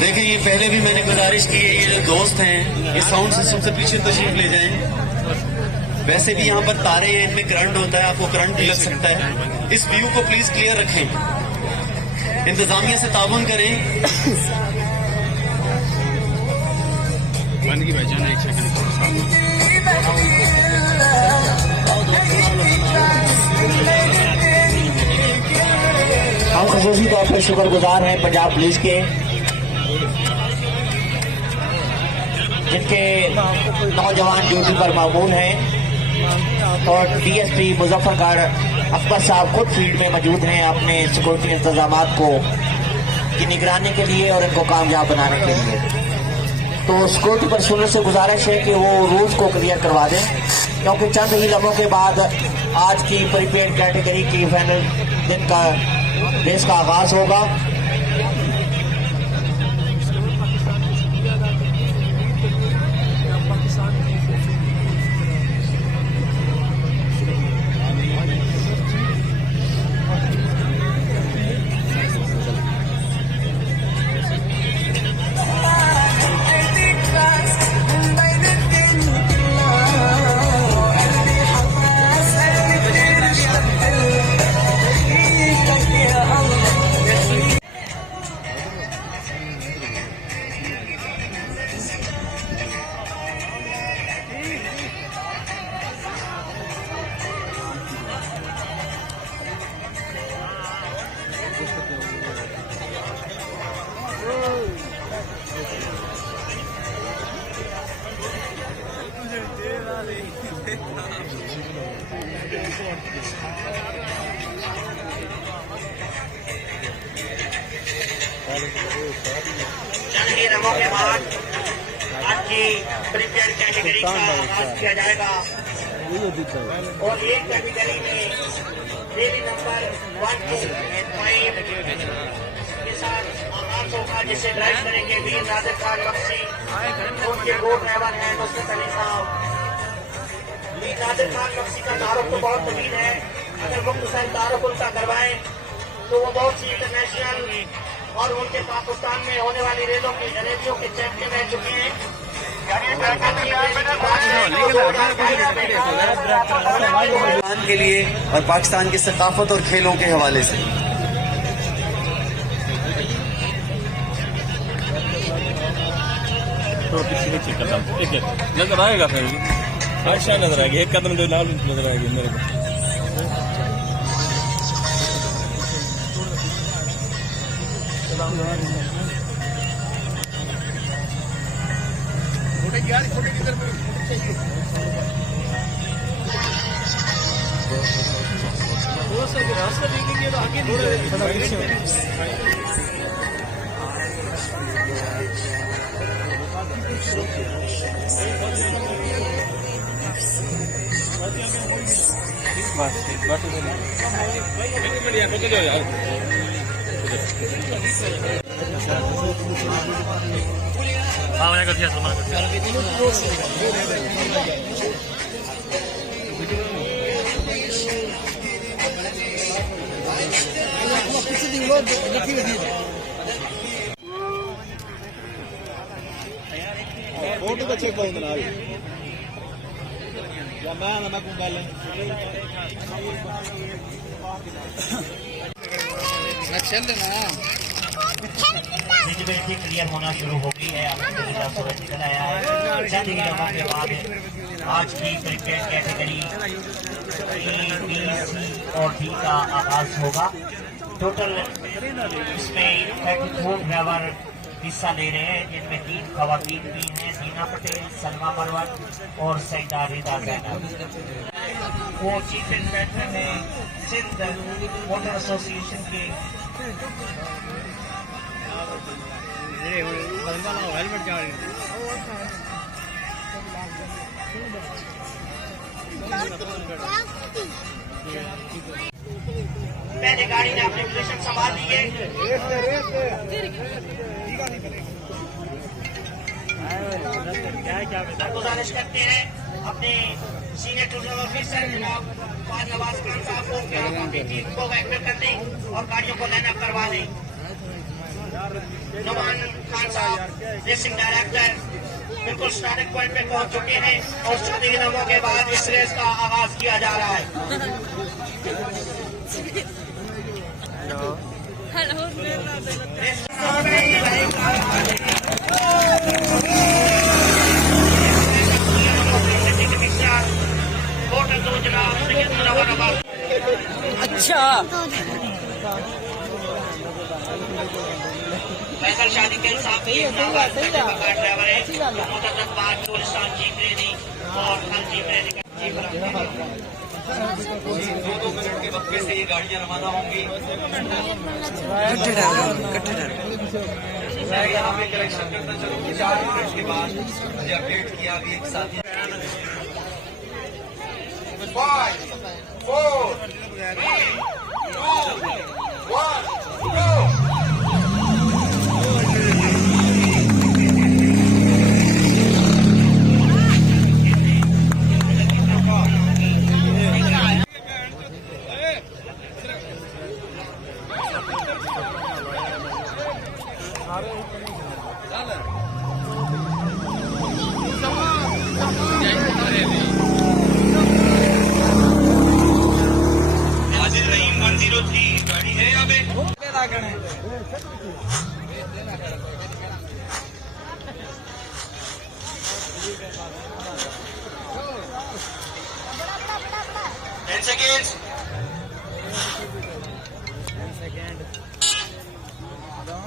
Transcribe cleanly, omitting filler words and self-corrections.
देखिए, पहले भी मैंने गुजारिश की है, ये जो दोस्त हैं ये साउंड सिस्टम से पीछे तशरीफ ले जाएं। वैसे भी यहाँ पर तारे हैं, इनमें करंट होता है, आपको करंट भी लग सकता है। इस व्यू को प्लीज क्लियर रखें, इंतजामिया से ताउन करें। हम ख़ुसूसी तौर पर शुक्रगुजार हैं पंजाब पुलिस के, जिनके नौजवान ड्यूटी पर मामून हैं, और डीएसपी मुजफ्फरगढ़ अकबर साहब खुद फील्ड में मौजूद हैं अपने सिक्योरिटी इंतजाम को की निगरानी के लिए और इनको कामयाब बनाने के लिए। तो सिक्योरिटी पर्सनल से गुजारिश है कि वो रूल्स को क्लियर करवा दें, क्योंकि चंद ही लम्हों के बाद आज की प्रीपेड कैटेगरी की फाइनल दिन का रेस का आगाज होगा। चंद ही रंगों के बाद आज की प्रीपेड कैटेगरी का आगाज किया जाएगा और एक कैटेगरी में डेली नंबर 1 to 5 के साथ आगाज होगा, जिसे ड्राइव करेंगे वीर नादिर खान बख्शी। उनके को ड्राइवर हैं मुस्तफा अली साहब। वीर नादिर खान बख्शी का तारुफ तो बहुत तवील है, अगर मुख्तसर तारुफ उनका करवाएं तो वो बहुत सी इंटरनेशनल और उनके पाकिस्तान में होने वाली रेलों की जलेबियों के चैंपियन रह चुके हैं। पाकिस्तान के लिए और पाकिस्तान की सकाफत और खेलों के हवाले से नजर आएगा, फिर अच्छा नजर आएगी, एक कदम दो लाल नजर आएगी मेरे को। रास्ता देखेंगे तो आगे फोटो तो चेक करो ना या मैं को गल मैं चल देना विजिबिलिटी क्लियर होना शुरू हो गई है। अब सूरज निकल आया है। चंद ही दिनों के बाद आज की क्रिकेट कैटेगरी ए, बी, सी और डी का आगाज होगा। टोटल इसमें 34 ड्राइवर हिस्सा ले रहे हैं, जिनमें 3 खवातीन भी हैं, दीना पटेल, सलमा मरवन और सईदा रिदा जैनब। वो चीफ इंस्पेक्टर हैं सिंध मोटर एसोसिएशन के। पहले गाड़ी ने अपनी पोजीशन संभाल ली है। गुजारिश करते हैं अपने सीनियर टूरिज्म ऑफिसर जनाब नवाज खान साहब को कि आप अपनी टीम को वैक्टर कर दें और गाड़ियों को लाइन अप करवा दें। नुमान खान साहब रेसिंग डायरेक्टर बिल्कुल स्टार्टिंग पॉइंट पे पहुंच चुके हैं और चंद ही दिनों के बाद इस रेस का आगाज किया जा रहा है। अच्छा फैसल शादी के साथ ही ड्राइवर है मोटरसाइकिल टूरिस्टान चीफ रेडी और हर चीफ रेडी दो मिनट के वक्त से ये गाड़ियां रवाना होंगी। मैं यहाँ पे कलेक्शन करता चलूंगी 4 मिनट के बाद मुझे अपडेट किया अभी एक साथी 5, 4, 3, 2, 1, go! Seconds. Hello.